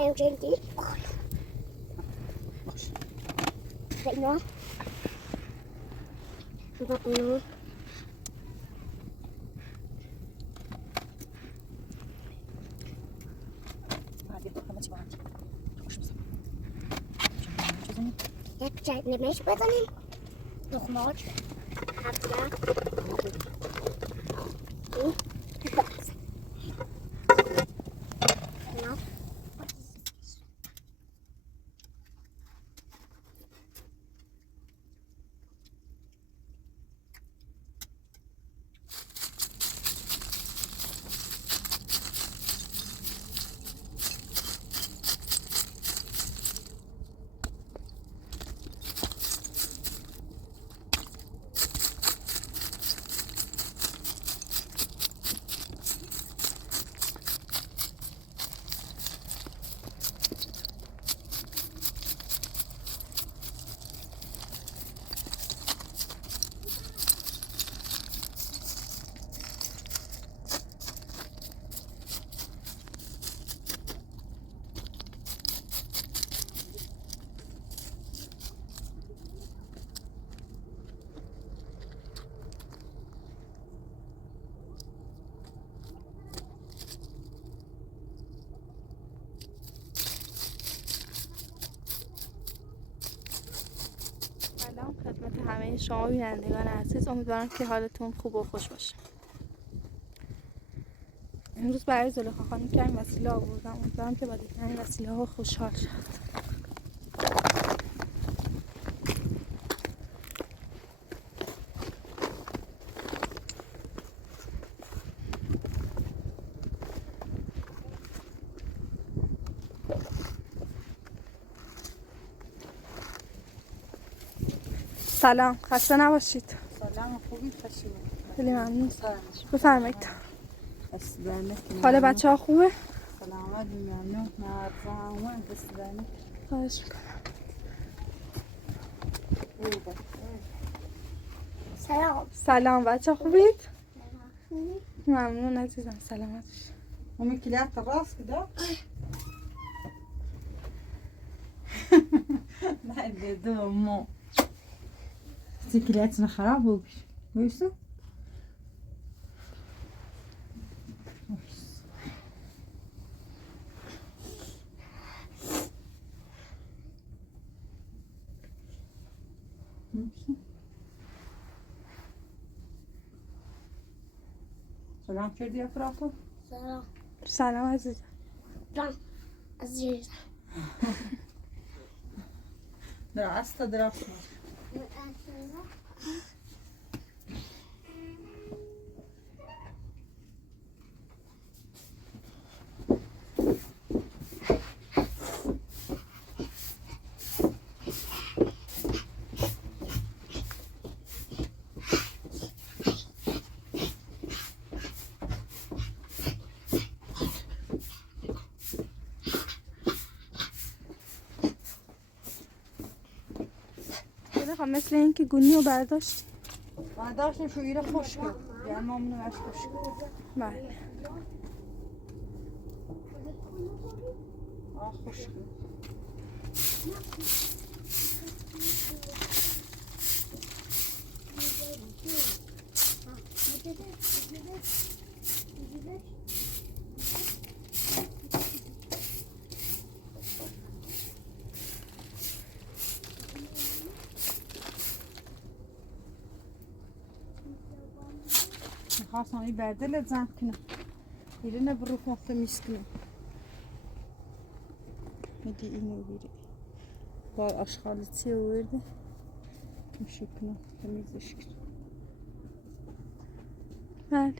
Eugenie. Vậy nó. Vậy nó. Jak jij niet mee speelt dan in? Nog nooit. Ja. Nou. سلام خدمت همه شما بینندگان عزیز، امیدوارم که حالتون خوب و خوش باشه. امروز برای زلیخا خانم که این وسیله آوردم، امیدوارم که با دیدن این وسیله ها خوشحال شد. سلام، خسته نباشید. سلام، خوبی؟ خوشی. خیلی ممنون. بفرمایید. استدامت. حال بچه‌ها خوبه؟ سلامت، ممنون. مرزان، استدامت. خواهش می‌کنم. سلام بچه‌ها خوبید؟ ممنون عزیزم، سلامت باشید. امي كليات الراس كده. لا اللي دومو كلياتنا خراب وش ويسو سلام کردی افراتو؟ سلام. سلام عزیزم. سلام عزیز. درست درست. مثل این که گونی رو برداشت. برداشتیم شویره خوش کرد. گرما منو از خوش کرد. بله. خوش کرد. خواستم این بردلت زن کنم ایرینه بروف مفته میسکنم میدی اینو بیری بار اشغالتی ورده میشه کنم تمیزش کنم. بله.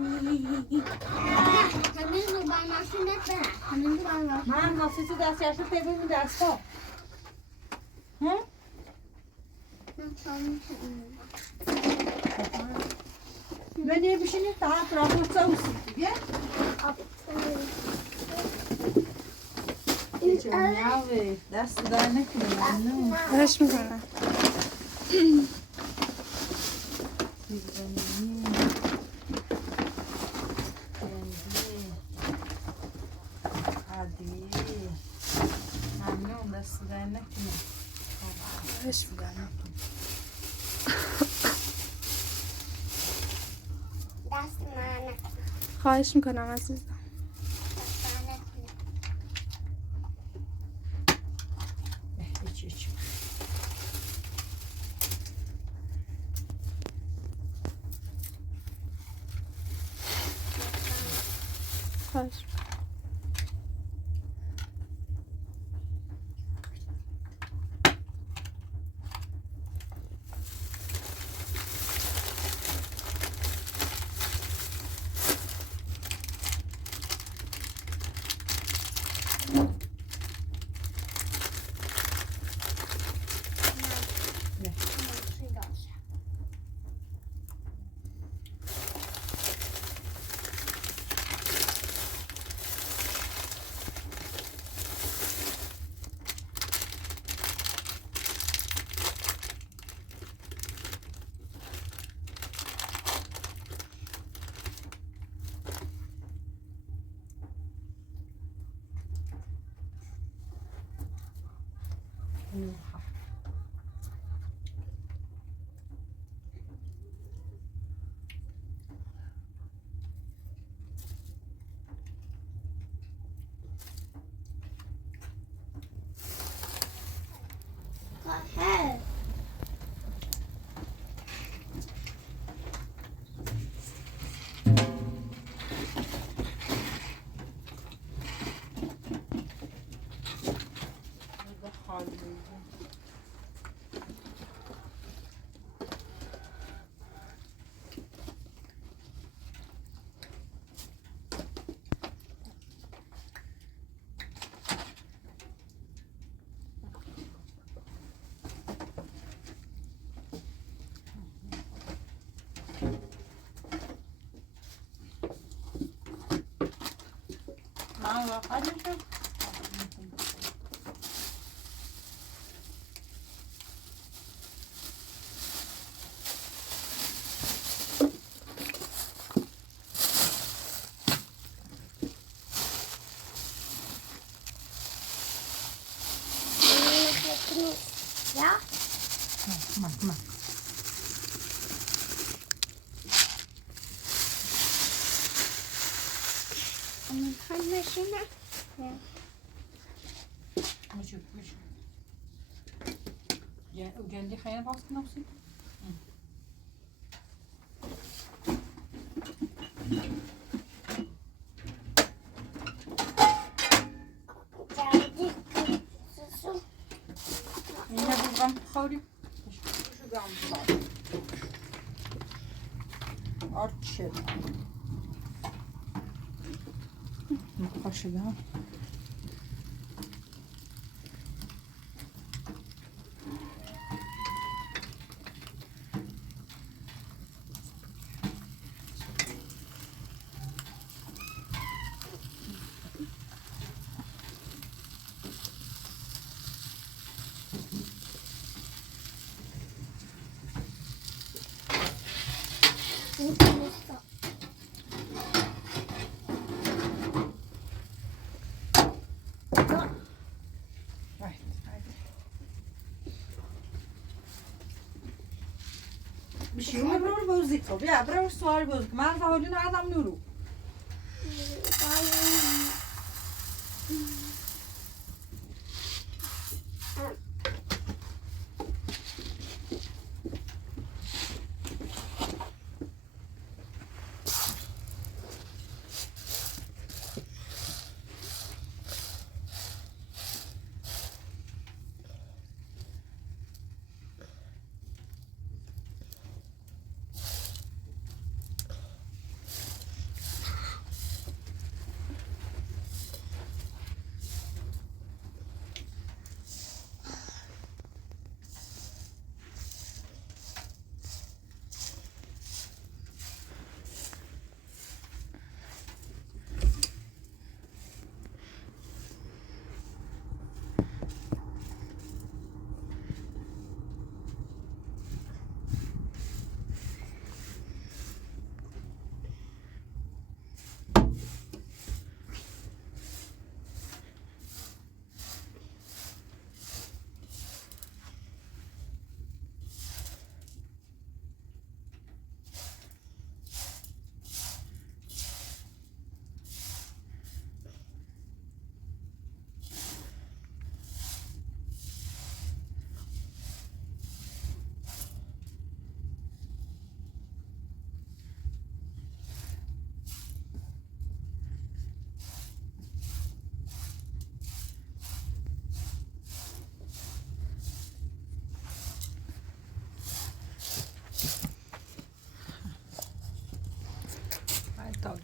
همین رو با ماشینت برم همین رو با ماشین من ناسی تو دست یاشو ببین دستا هم؟ بنی بشینید طرف را بود سوسی دیگه چه میاوه دست دار نکنه ممنون خواهش میکنم. ممنون دست دار نکنه خواهش میکنم. دست من نکنه خواهش میکنم عزیزم. دست من نکنه هیچ خواهش میکنم. ماشین داشتم خواهر ja Come on. من خواهی ماشینه Moet je. Ugendi ga je vast nog zien? جدی سوسو اینجا بودم خوری. شو دام سال. آرچه. مخشیدم. بشیرونه برو بازی تو بیا برو سوال باز من فهمیدم ندم نورو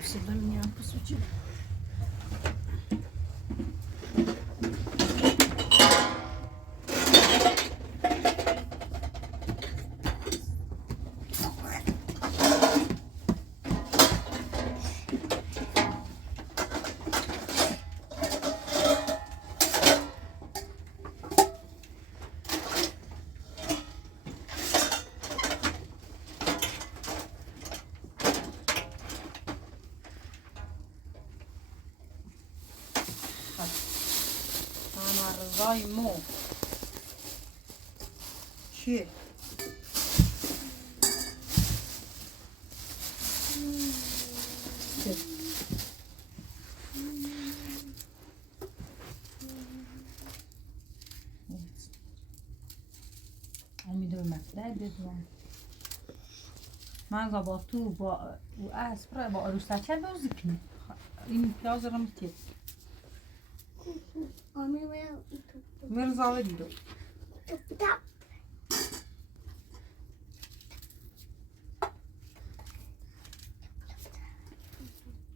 Przypomniałam posuciła. مرزای مو چیه؟ امیدوارم مطلع بدونم من با تو با اسبرا با عروسچه بازی کنی این پیاز رو میتید مرزا دیدو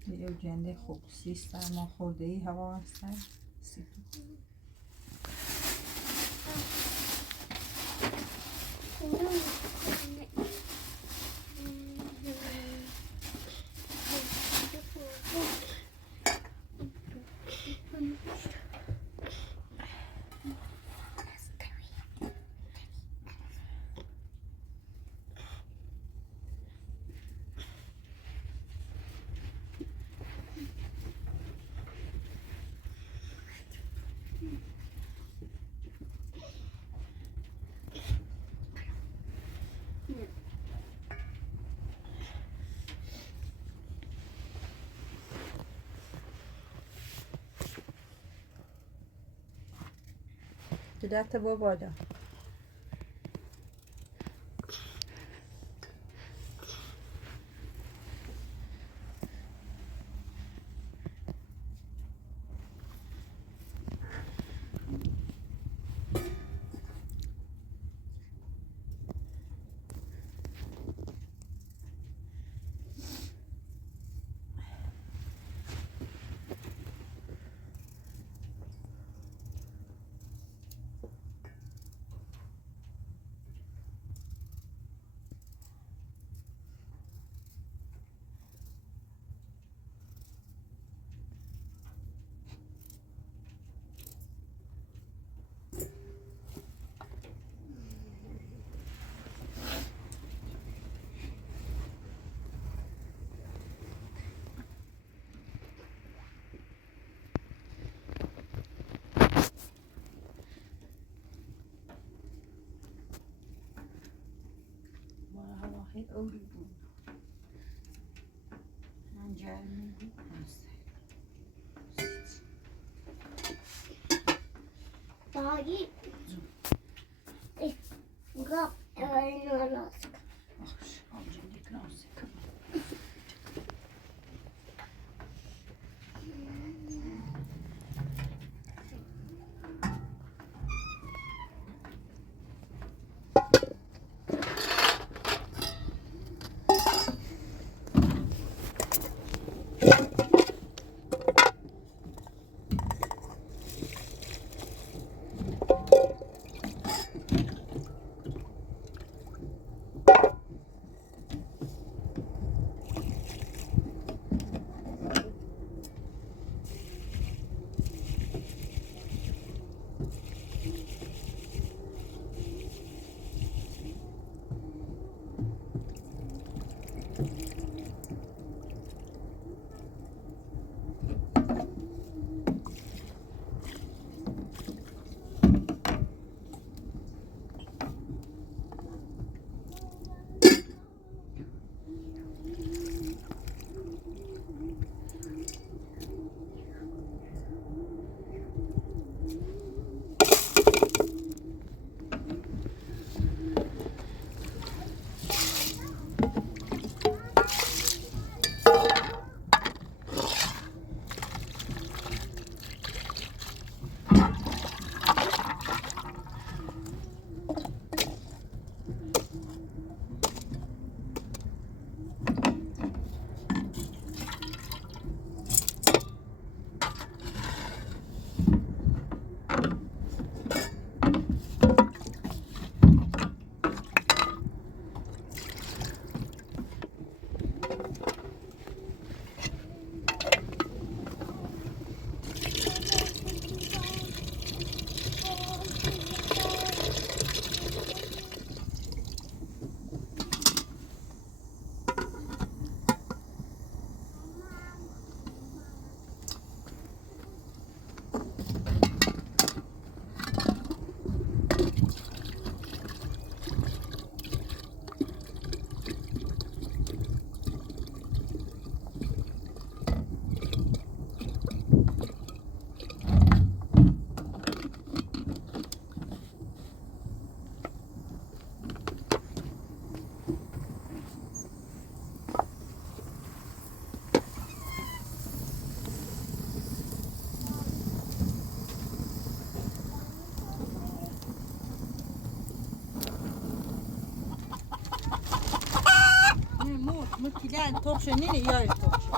یه جنده خوب سیستم ما خورده ای هوا هستن جدت بابا جان خیلی اولی بود من جرمی بود Dagi. Gap. Öğreniyoruz. avcılık nasıl? نه توشه نینه یا توشه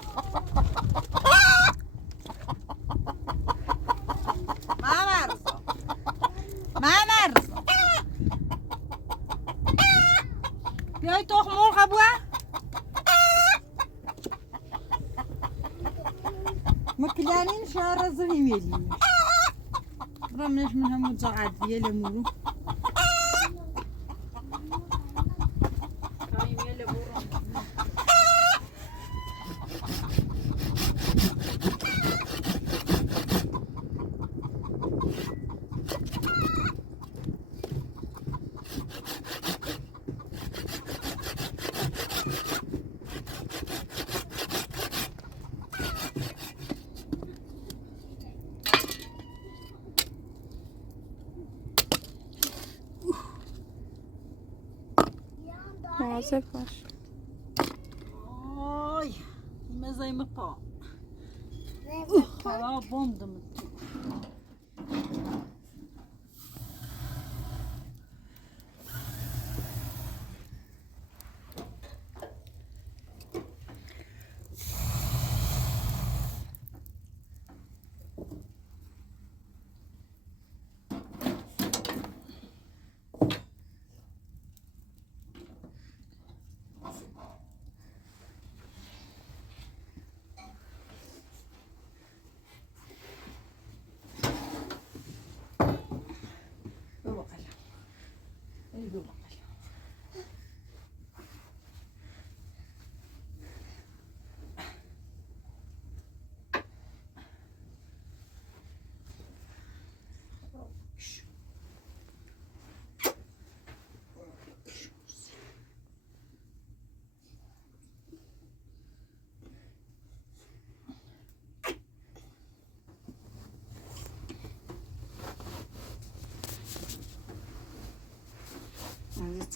مامرز بیای تخم مرغ بوه مكلانين شهر زغيم يلي برمناش منها متزعد ديال مورو مواظب باش. آی مزایم پا حالا بوندم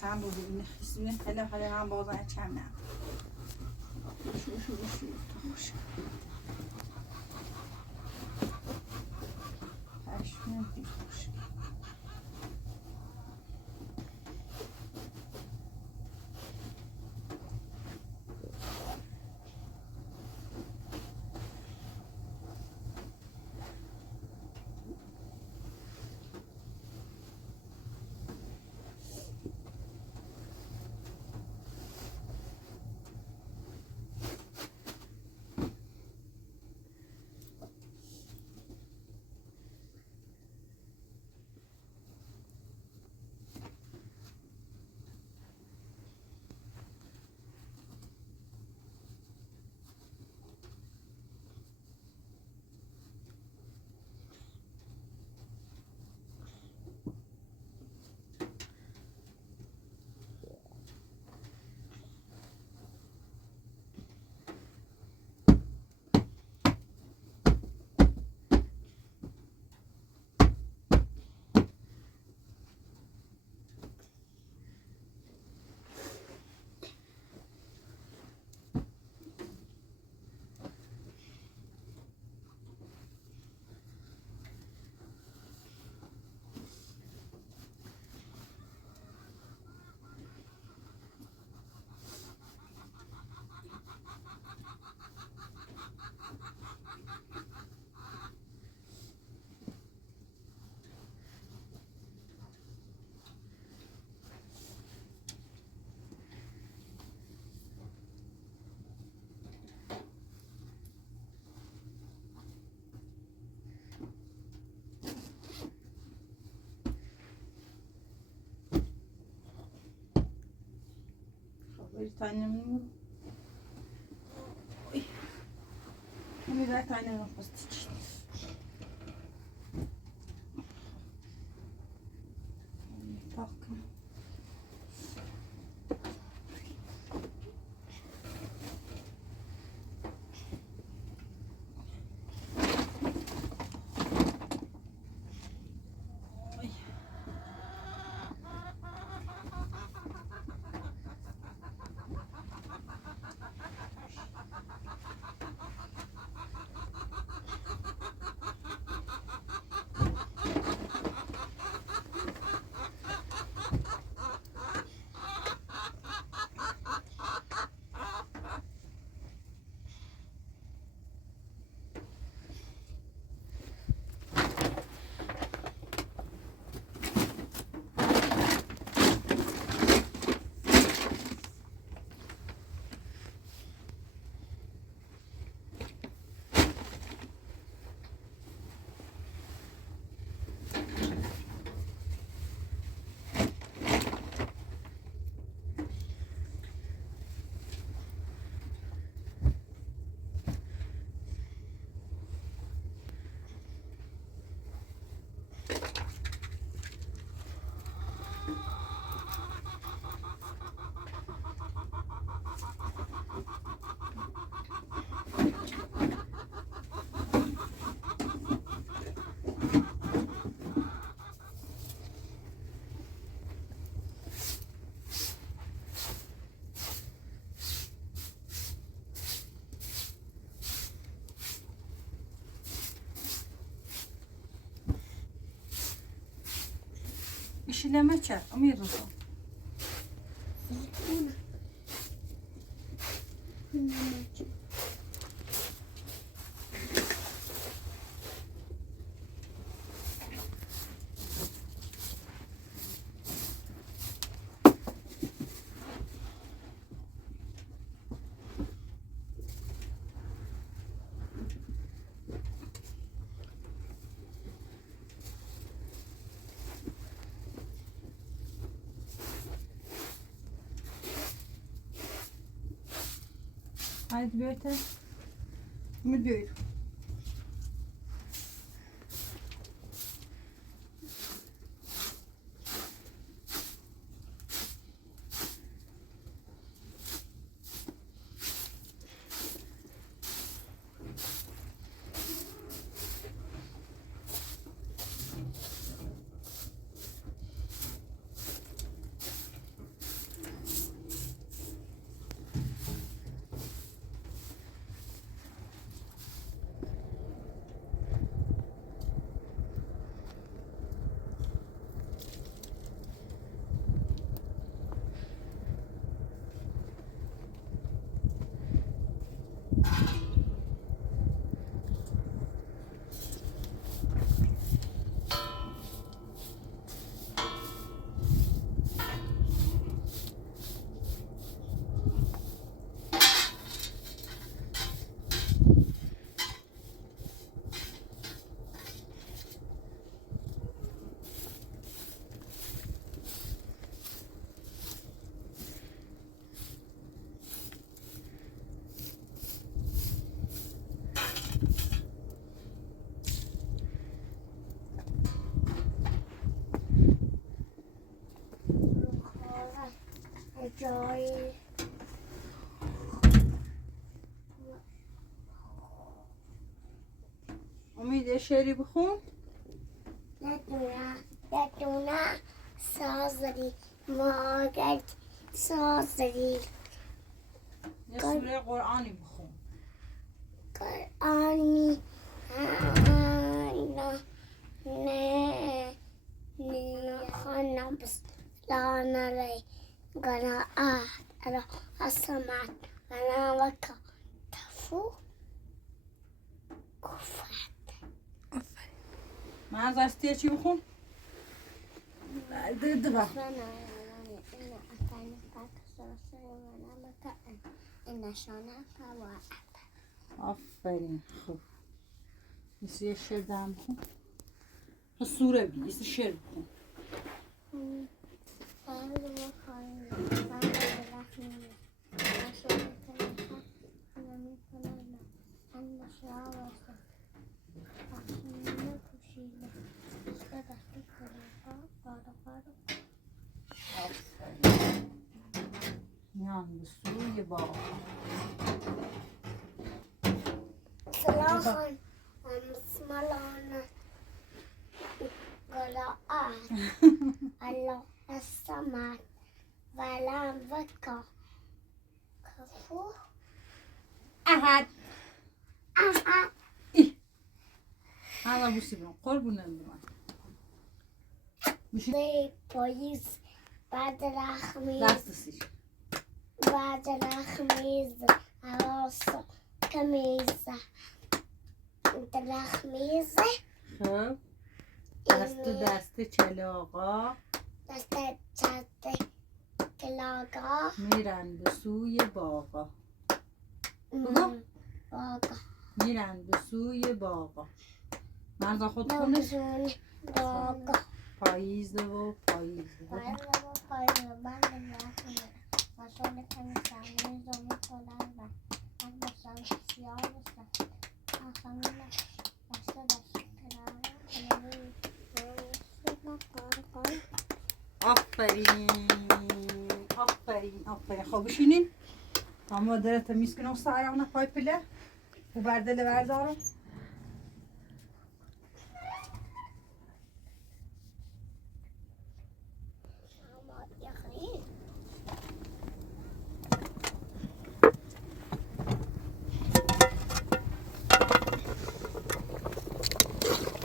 چند روز این خیسونه خیلی هم بازن چند نه شو bir tane mi? Bir tane mi fıstık? Bakın. çileme çek. Amir Rıza. Haydi böyle. Amir böyle. جای امید یه شعری بخون. نتونه سازری ماگرد سازری یه سوره قرآنی بخون. قرآنی نه خانم بسلان علی قناعه را حسمت قناوکا تفو کفت من از تیه چی بخون؟ ده بخون. آفرین. خوب. یه شعر دهم بخون. سوره بی. یه شعر بخون. میان به سوی باغ. سلام خان مسمالان قرآن الله الصمد ولم وکا کفو احد. احد حالا بوسی برم. قربونم برم. به پاییز بعد رخمیز دست سیش. بعد رخمیز حواس کمیز رخمیز خب دست چلاقا دست کلاگا میرن به سوی باغا. باگا میرن به سوی باغا. مرزا خود خونش باگا پاییزه و پاییزه. آفرین آفرین آفرین. خب بشینین. اما داره تمیز کنم سایرانه پای پله و بردل بردارم.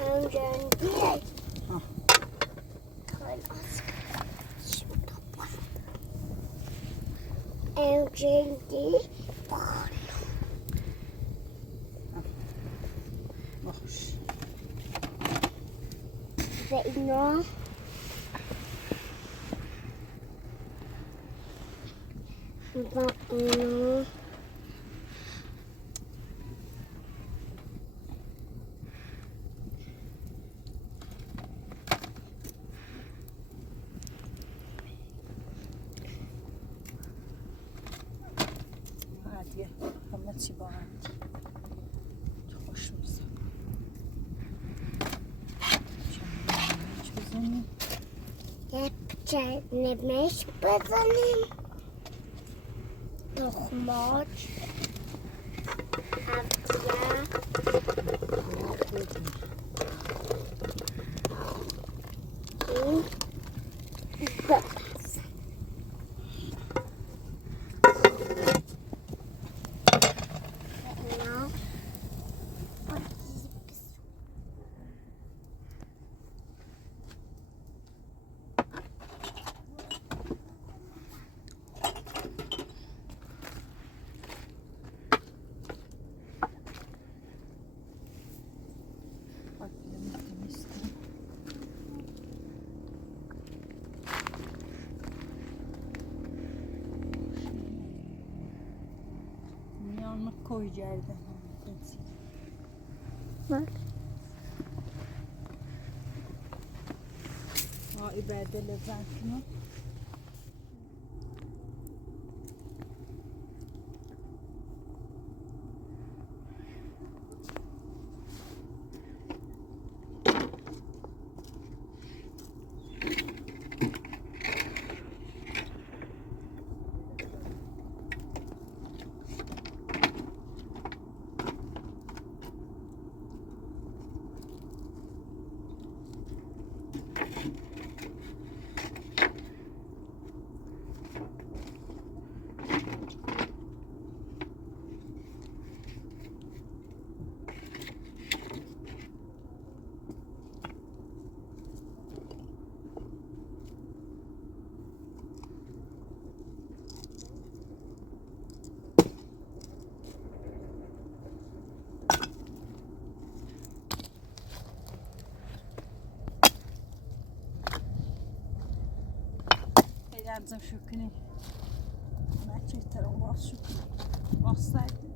I'm going to be جلدی باش. و اینا و اینا دیگه همه چی با هم خوش میزن. چه بزنیم؟ یک نمش بزنیم تخماج افزیه این بس اینا Yanlık koyacaktım. بله. İbadele zaten. Yardım şükünü. Ben çektirim var şükünü. Baksaydı.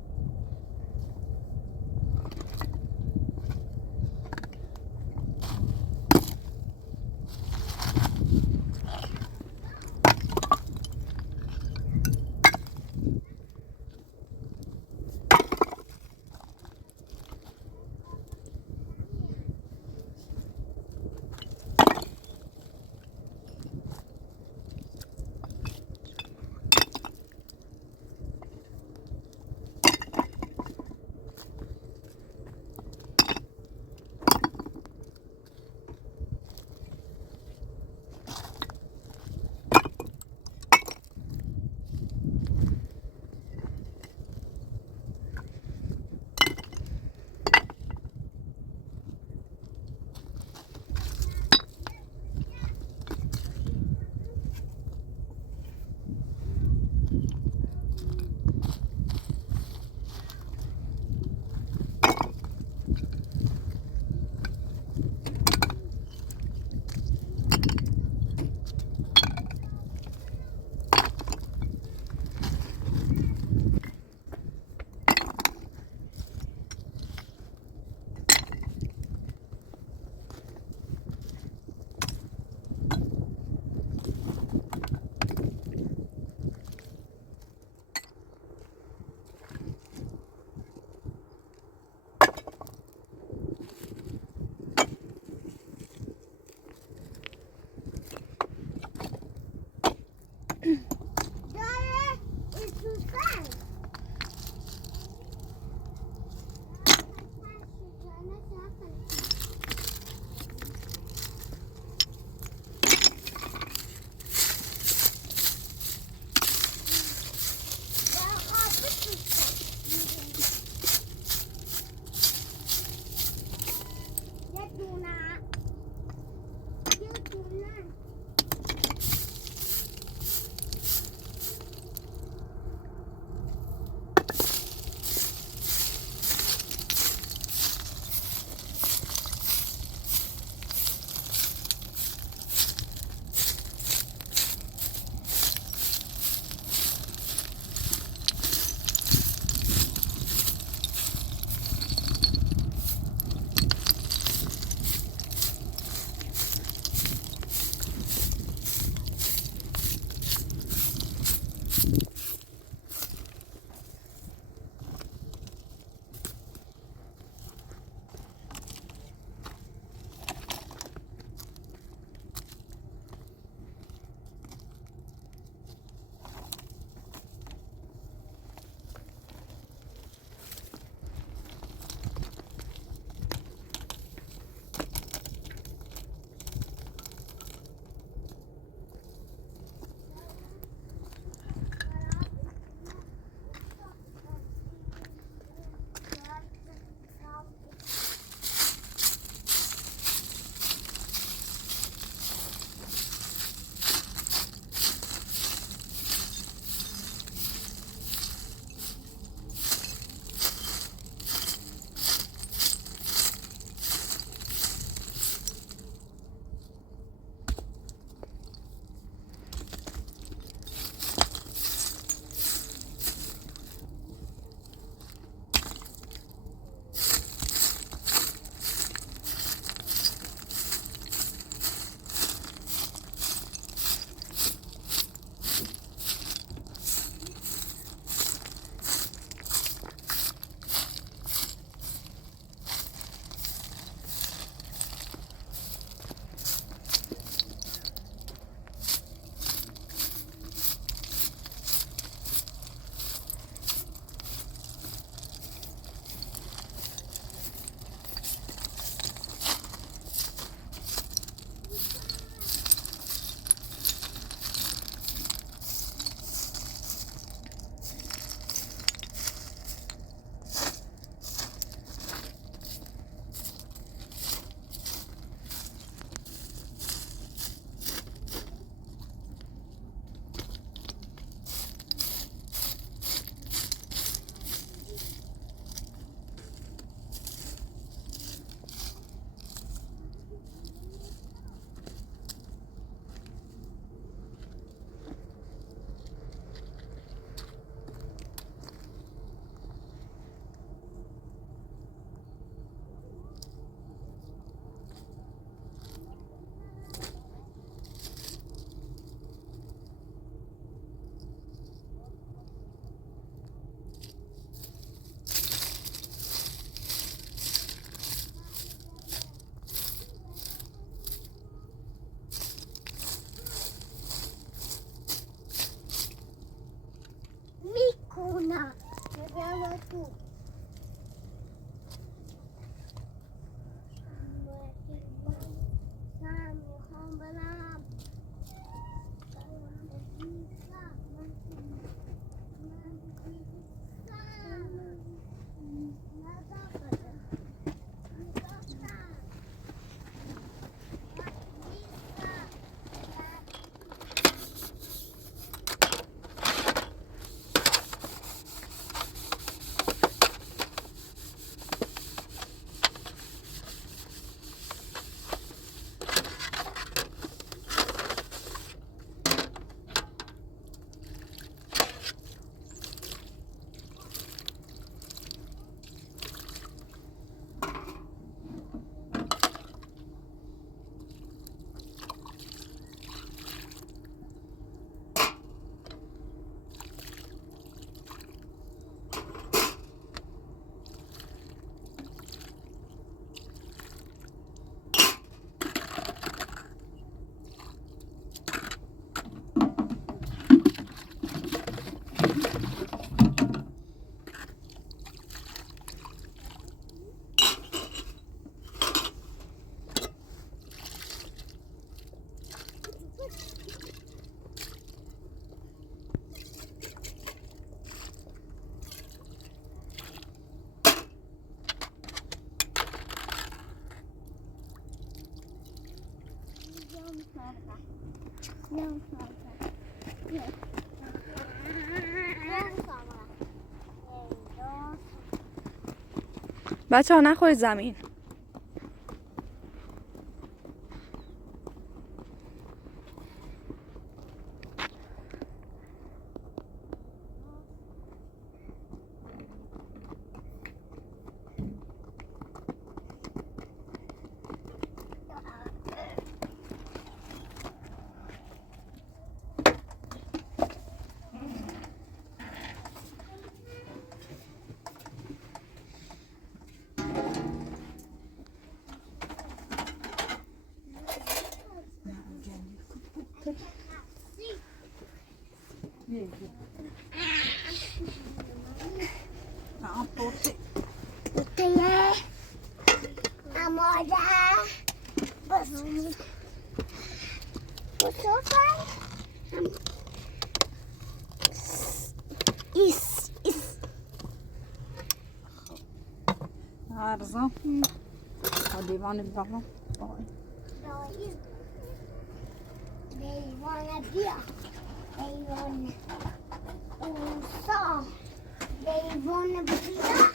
بچه ها نخورید زمین. ارزان دیوان بابا دیوان بیا دیوان اوسا دیوان بیا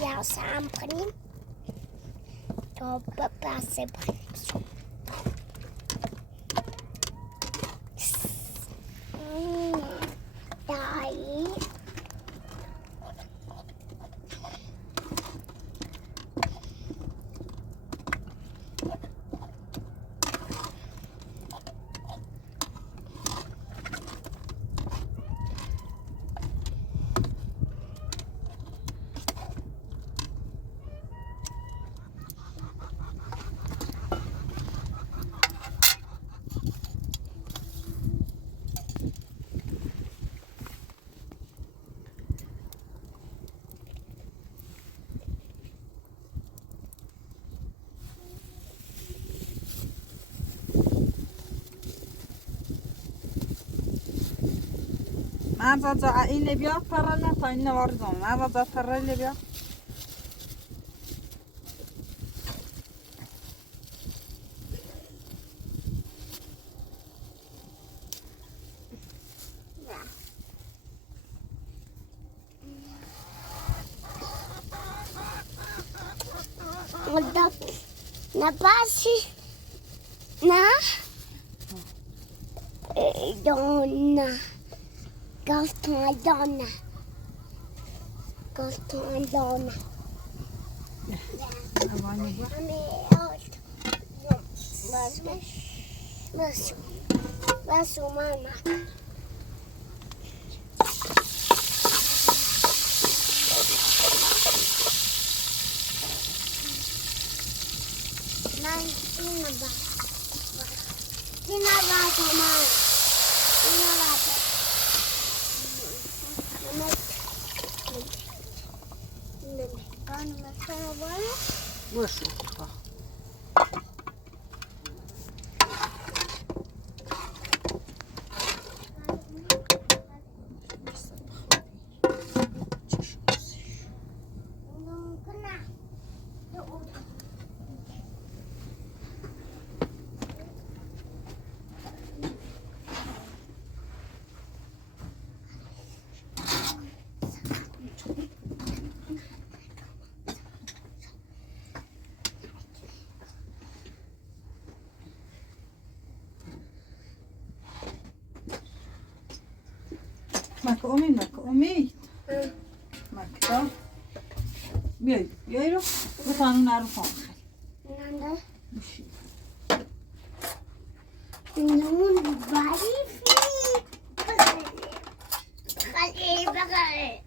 Ja, samen prima. To bepasy prima. Dai. مرزا این بیا پرنه تا این نواردم مرزا پرنه بیا Na base na donna Gaston donna Mas mama باشه امید مکتا بیایی رو بطانون نرو خان نمون بریفی ای بقیه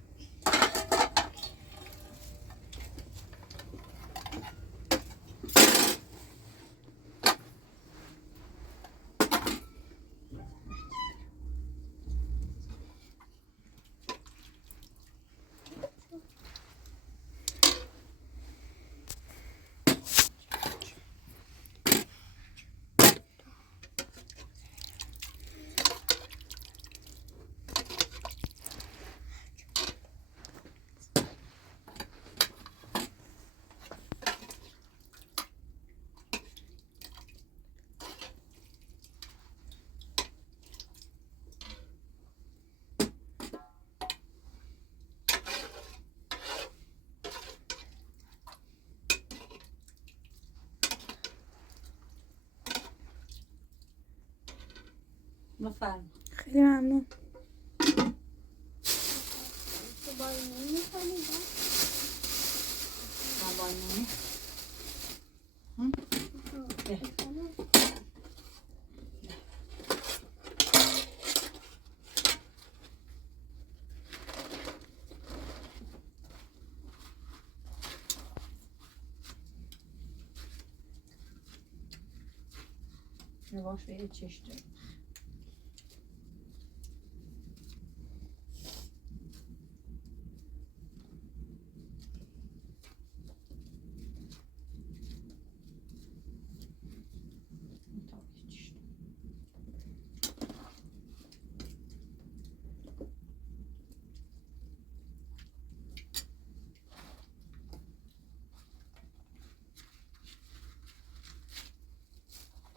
بفرم. خیلی ممنون. زبانی. Yavaş ve çeşitli.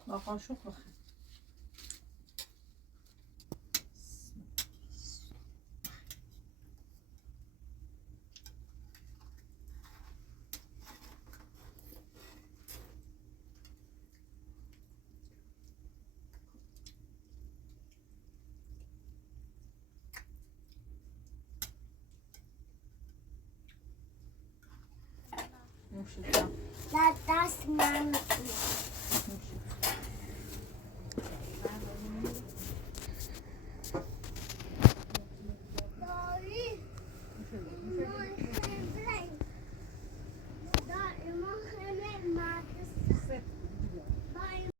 با قاشق بخور. نوش جان. دست من نوش.